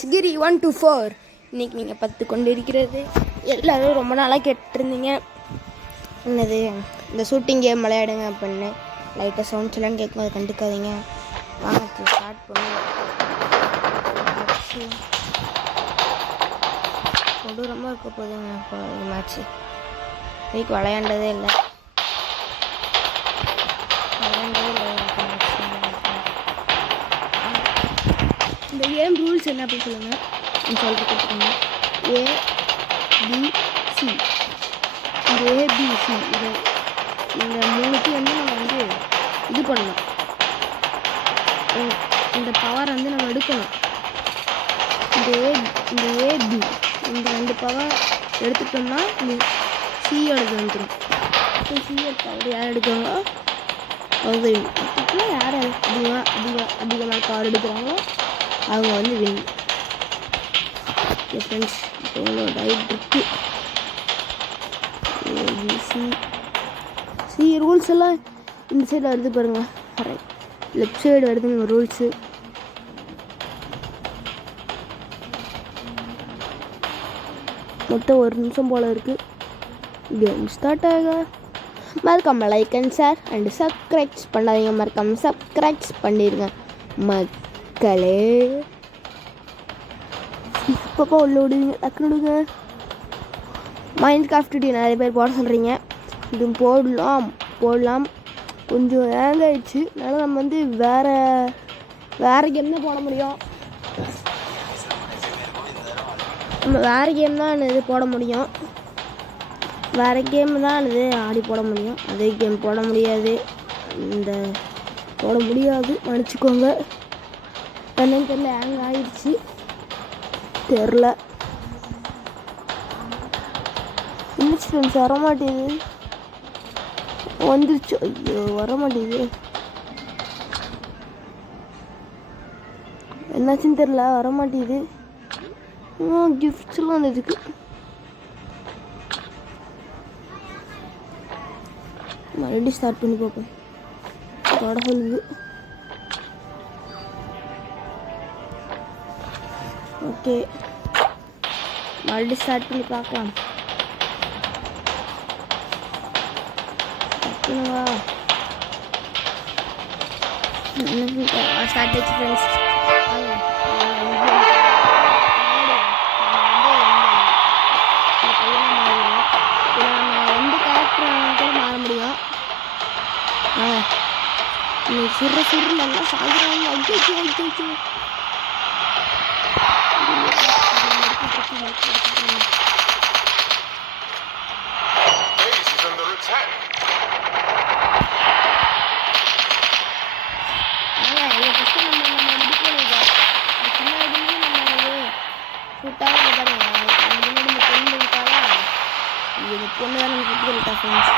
கிரி 1 to 4 இன்றைக்கி நீங்கள் பார்த்து கொண்டு இருக்கிறது எல்லோரும் ரொம்ப நாளாக கேட்டுருந்தீங்க. என்னது இந்த ஷூட்டிங் கேம் விளையாடுங்க அப்படின்னு. லைட்டாக சவுண்ட்ஸ் எல்லாம் கேட்கும், அதை கண்டுக்காதீங்க. வாங்க ஸ்டார்ட் பண்ணி கொடூரமாக இருக்க போதுங்க. இப்போ மேட்ச்சு இதுக்கு விளையாண்டதே இல்லை. இந்த கேம் ரூல்ஸ் என்ன அப்படின்னு சொல்லுங்கள். சொல்லிட்டு கொடுத்துருங்க. ஏபிசி இந்த ஏபிசி இந்த மூணுத்தையும் வந்து நம்ம வந்து இது பண்ணணும். இந்த பவர் வந்து நம்ம எடுக்கணும். இந்த ஏபி இந்த 2 பவர் எடுத்துட்டோம்னா இந்த சியோடது வந்துடும். சியோட பவர் யார் எடுக்கிறாங்களோ அவங்க யார் அதிகமான பவர் எடுக்கிறாங்களோ அவங்க வந்து வின். ஓகே ஃப்ரெண்ட்ஸ், இப்போ உங்களோட ரைட் இருக்கு. சி ரூல்ஸ் எல்லாம் இந்த சைடில் வருது பாருங்கள். கரெக்ட் லெஃப்ட் சைடு வருதுங்க ரூல்ஸு. மொத்தம் 1 நிமிஷம் போல் இருக்குது. கேம் ஸ்டார்ட் ஆக மறக்காம like and share and subscribes பண்ணாதீங்க. மறக்காம சப்ஸ்கிரைப்ஸ் பண்ணிடுங்க மக்களே. இப்பப்போ உள்ள விடுவீங்க, டக்குனு விடுங்க. மைண்ட் கிராஃப்ட் நிறைய பேர் போட சொல்கிறீங்க. இது போடலாம் கொஞ்சம் ஹேங் ஆகிடுச்சு. அதனால் நம்ம வந்து வேறு கேம் தான் போட முடியும். நம்ம வேறு கேம் தான் இது போட முடியும். வேறு கேம் தான் இது ஆடி போட முடியும். அதே கேம் போட முடியாது. போட முடியாது, மன்னிச்சிக்கோங்க. என்னன்னு தெரியல, ஹேங் ஆகிடுச்சு தெரில. இன்சூரன்ஸ் வரமாட்டேங்குது. வந்துருச்சு. ஐயோ வரமாட்டேங்குது, என்னாச்சுன்னு தெரில, வரமாட்டேங்குது. கிஃப்ட்ஸ்லாம் வந்துருக்கு. மறுபடியும் ஸ்டார்ட் பண்ணி பார்ப்போம். தொட சொல்லுது. ஓகே, மறுபடியும் ஸ்டார்ட் பண்ணி பார்க்கலாம். ஸ்டார்ட் ஆச்சு ஃப்ரெண்ட்ஸ். எந்த கேரக்டர் கூட மாற முடியும். சுடுற நல்லா சாகுறாங்க. ஐயோ பொண்ணு தான் நம்ம கொடுத்துருக்கா ஃப்ரெண்ட்ஸ்.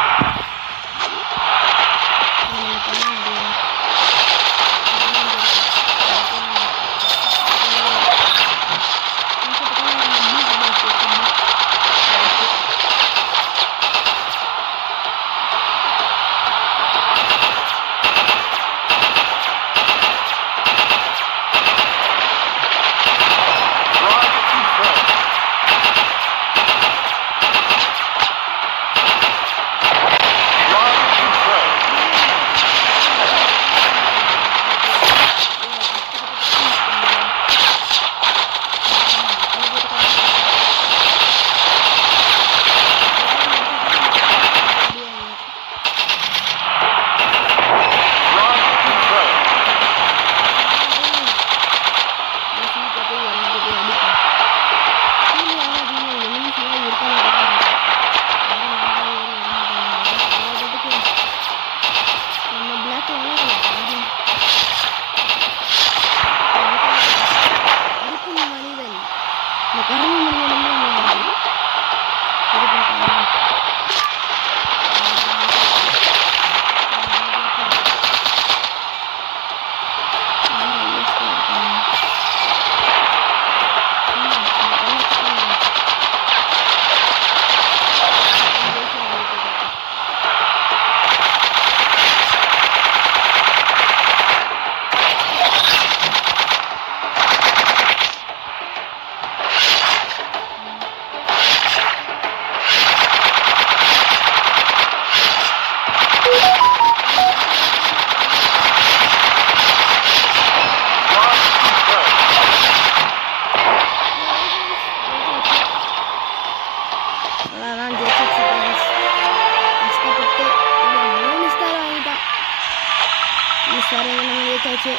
சார் நம்ம ஏதாச்சு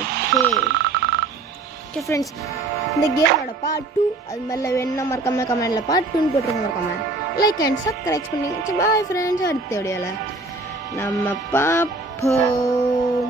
ஓகே ஓகே ஃப்ரெண்ட்ஸ், இந்த கேமோட பார்ட் 2 அது மாதிரில வேணும்னா மறக்காம கமெண்ட்டில் பார்ட் 2 போட்டுருங்க. மறக்காம லைக் அண்ட் சப்ஸ்கிரைப் பண்ணி பாய் ஃப்ரெண்ட்ஸ். அடுத்த வீடியோவில் நம்ம பார்ப்போம்.